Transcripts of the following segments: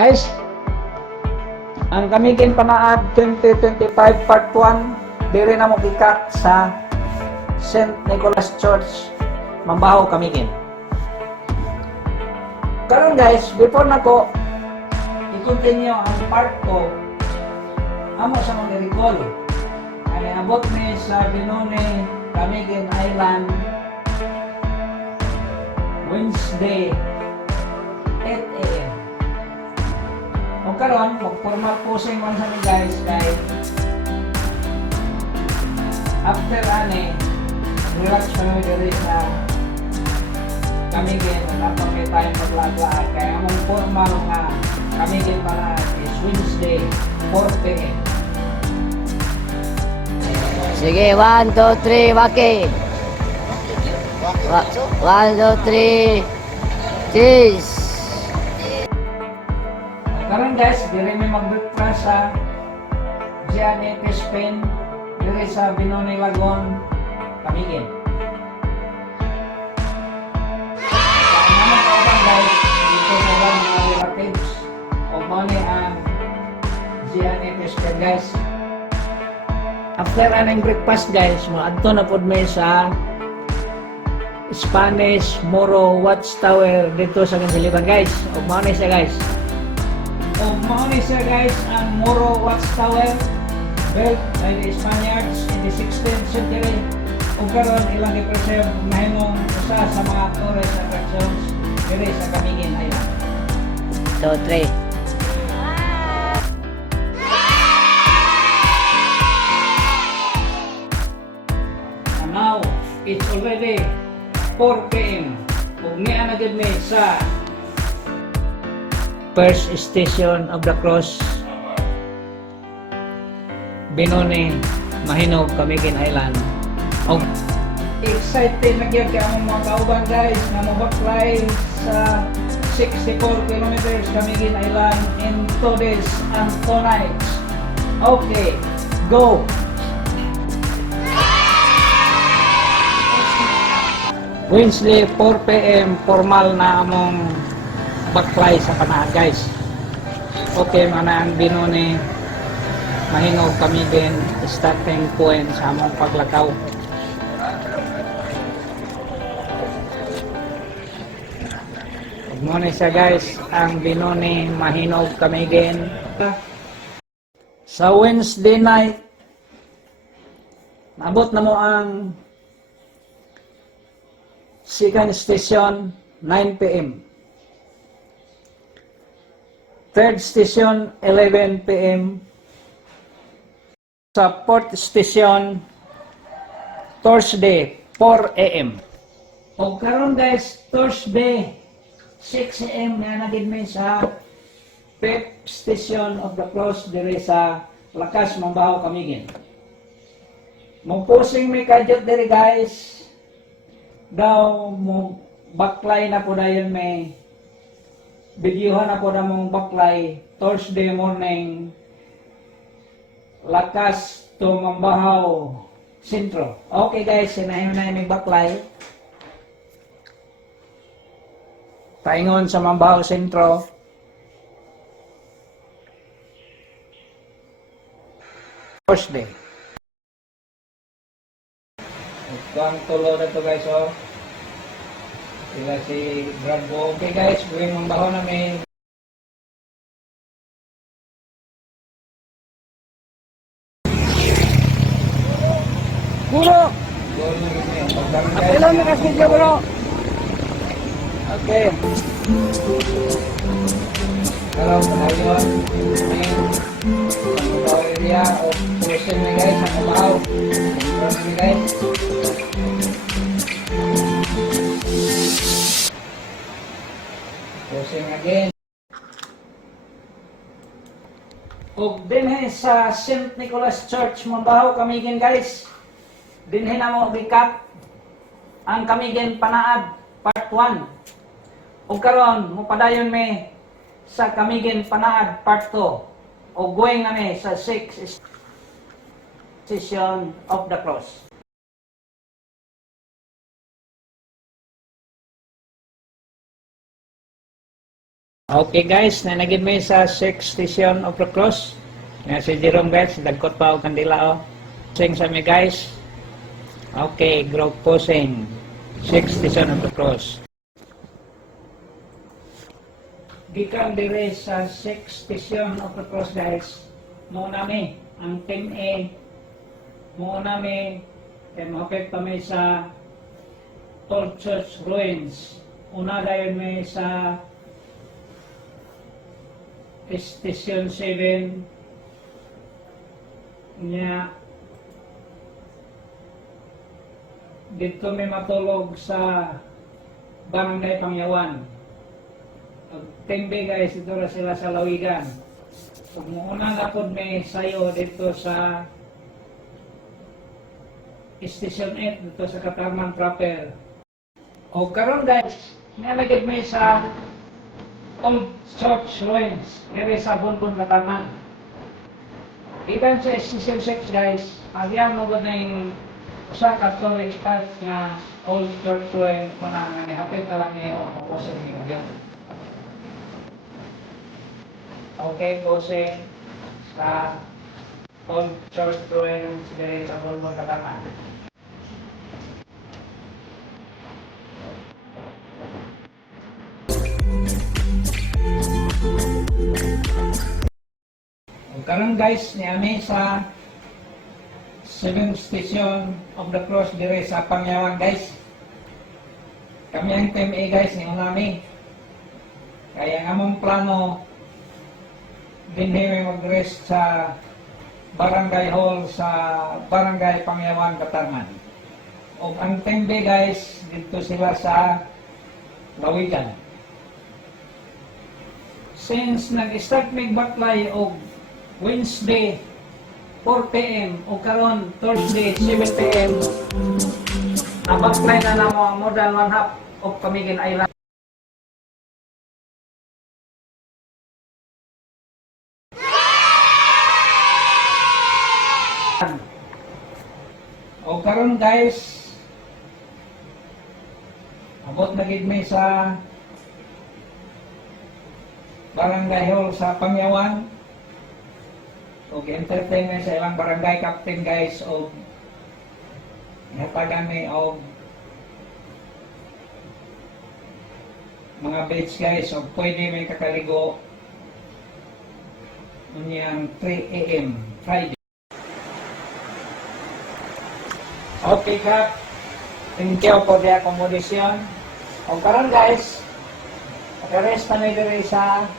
Guys, ang Kamigin Panaad 2025 Part 1 diri na mo gikat sa St. Nicholas Church, Mambaho, Kamigin. Karon guys, before na ko i-continue ang part ko, amo sa mga recall ay abot ni sa Binone, Kamigin Island, Wednesday 8 a.m. O karon, mag-formal posing man sa ni guys kay after ane, relax kami diri sa Kamigin at tapos may time maglag-lag kaya among formal nga Kamigin pala is Wednesday 4 p.m. Sige, 1, 2, 3, waki. 1, 2, 3, cheese. Karon guys, diri may mag-breakfast sa Gianni Crispin diri sa Binone Lagon, Kamigin. Sa mga kauban guys, dito sa mga relatives o money ang Gianni Crispin guys. After anong breakfast guys, maadto na pod may sa Spanish Moro Watchtower dito sa Kansiliban guys. O money siya guys. O mauni siya guys ang Moro Watchtower built by the Spaniards in the 16th century. O karon ilang i-preserve mahimong usa sa mga tourist attractions diri sa Kamigin Island. 2, 3. And now, it's already 4 p.m. Ug niya na gid mi sa First Station of the Cross, Binone, Mahinog, Kamigin Island. Og excited na gyud kay among mga kauban guys na mabaklay sa 64 kilometers Kamigin Island in 2 days and 2 nights. Okay, go! Wednesday 4 p.m. formal na among baklay sa Panaad guys. Okay, mana ang Binone, Mahinog, Kamigin starting point sa among paglakaw. Muna siya guys ang Binone, Mahinog, Kamigin. Sa Wednesday night, nabot na mo ang second station 9 p.m. Third station 11 p.m. Sa fourth station Thursday 4 a.m. O karon guys, Thursday 6 a.m. na nagid mi sa fifth station of the cross diri sa Lakas, Mambaho, Kamigin. Magpusing mi kadyot diri guys. Daw mo baklay na po dayon may videohan ako na mong baklay Thursday morning Lakas to Mambaho Sentro. Okay guys, sinahin na yung baklay taingon sa Mambaho Sentro. Thursday. Ito ang tulo na to guys, oh. Sila si Bravo. Okay guys, buwing Mambaho namin. Buro! Ilan na kasi dyan, bro? Okay. Hello, ngayon. Mambaho area of person na guys, ang Mambaho. Mambaho guys. Posing again. Og dinhe sa St. Nicholas Church, Mambaho, Kamigin guys. Dinhe na mo recap ang Kamigin Panaad Part 1. Og karon mo padayon mi sa Kamigin Panaad Part 2. Og going na mi sa 6th Station of the Cross. Okay guys, nanagid may sa 6th station of the cross. Nga si Jerome guys, dagkot pa o kandila o. Sing sa mi guys. Okay, group posing. 6th station of the cross. Gikan dire sa 6th station of the cross guys. Muna mi, ang team A. Muna mi, kaya makapit pa mi sa Old Church Ruins. Una dayon mi sa Station 7 niya dito may matulog sa Barangay Pangyawan. Tembe guys, dito na sila sa Lawigan. So, muna na po may sayo dito sa Station 8 dito sa Katarman proper. O karon guys, nalagid may sa Old Church Ruins, diri sa Bunbun Katarman. Even sa Station 6 guys, ayan mo ba na yung usa ka story start nga Old Church Ruins kung na nihapit na lang niyo o sa mga. Okay, posing sa Old Church Ruins diri sa Bunbun Katarman. Karon guys, niami sa 7th station of the cross dire sa Pangyawan guys. Kami ang team A guys, ni unami. Kaya ang among plano dinhi mag-rest sa Barangay Hall sa Barangay Pangyawan, Katarman. O ang team B guys, dito sila sa Lawigan. Since nag-start mig baklay og Wednesday 4 p.m. o karon Thursday 7 p.m. Nabaklay na namo ang more than 1/2 of Camiguin Island. O karon guys, abot na gid mi sa Barangay Hall sa Pangyawan. O entertainment sa ilang barangay captain guys o natagan mi o mga beach guys o pwede may kakaligo unyang 3 a.m. Friday. Okay Kap, thank you for the accommodation. O karon guys, nag-rest na may diri sa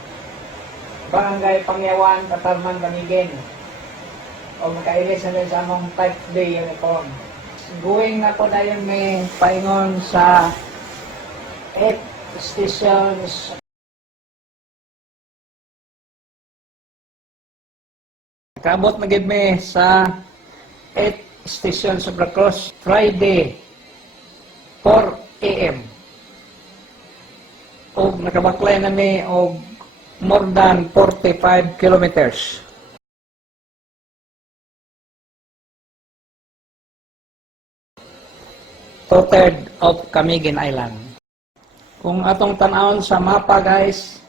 Barangay Pangyawan, Katarman, Camiguin. O makailis na sa among type day uniform. Going na po na yun may paingon sa 8 stations. Kabot na gid me sa 8 stations of the cross. Friday, 4 a.m. O nakabaklay na mi o more than 45 kilometers. Two-third of Camiguin Island. Kung atong tanawon sa mapa guys,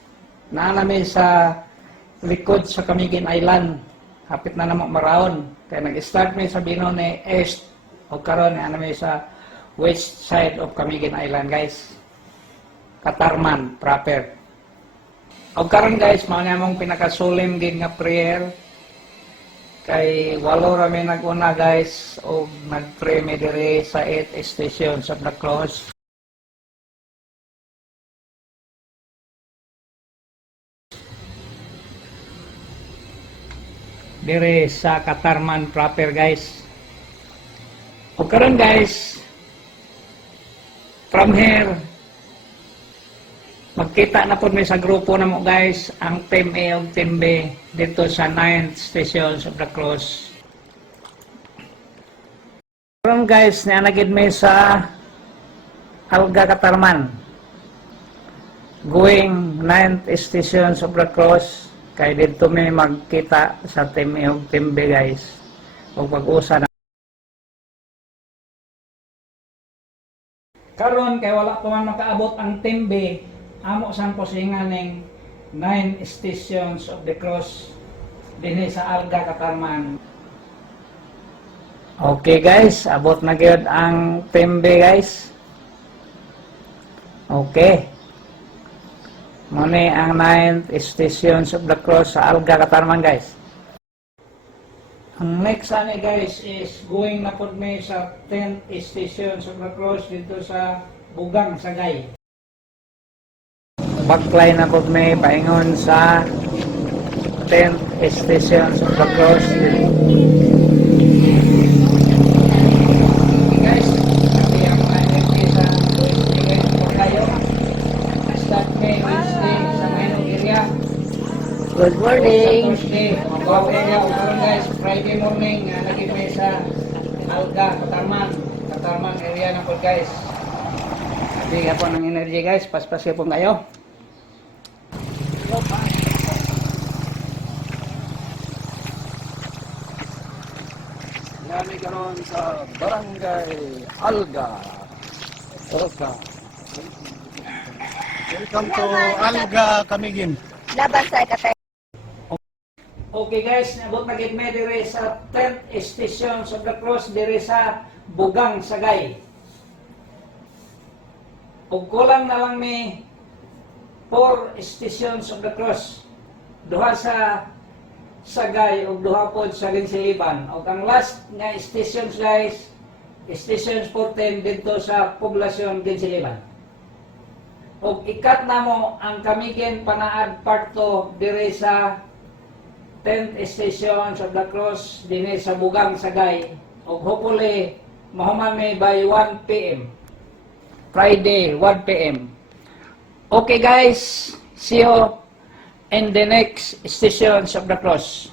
naanami sa likod sa Camiguin Island. Hapit na namo maraon. Kaya nag-start mi sa Binone East o karon naanami sa west side of Camiguin Island guys. Katarman proper. O karon guys, mao na among pinakasulim din nga prayer. Kay walo ra mi nag-una guys o nag-pray mi dire sa 8 stations of the cross. Dire sa Katarman proper guys. O karon guys, from here magkita na po may sa grupo na mo guys, ang Team A o Team B dito sa 9th Stations of the Cross. Karon guys, nianagid may sa Alga Katarman. Going 9th Stations of the Cross, kay dito may magkita sa Team A o Team B guys. O pag-usa na. Karon kay wala pa man makaabot ang Team B, amo sang posingan ning 9 stations of the cross dinhi sa Alga, Katarman. Okay guys, abot na gyud ang tembe guys. Okay. Muna ang 9th stations of the cross sa Alga, Katarman guys. Ang next ani guys is going na pod me sa 10th stations of the cross dito sa Bugang, Sagay. Baklay na pod me paingon sa 10th stations of the cross. Guys, kami ang mga sa Wednesday po kayo. Start May Wednesday sa Mainong area. Good morning. Thursday, mag-go area po karon guys. Friday morning, lagi may sa Alga, Katarman area na po guys. Bigyan po ng energy guys, paspas po kayo. Nami karon sa Barangay Alga. Oka. Welcome to Alga, Camiguin. Okay guys, nabot na gid me dire sa 10th stations of the cross dire sa Bugang, Sagay. Ug kulang na lang may 4 stations of the cross. Duha sa Sagay ug duha pod sa Ginsiliban. Ug ang last nga stations guys, stations 14 dito sa poblasyon Ginsiliban. Ug ikat na mo ang Camiguin Panaad Part 2 dire sa 10th stations of the cross dinhi sa Bugang, Sagay. Ug hopefully mahuman may by 1 p.m. Friday 1 p.m. Okay guys, see you in the next stations of the cross.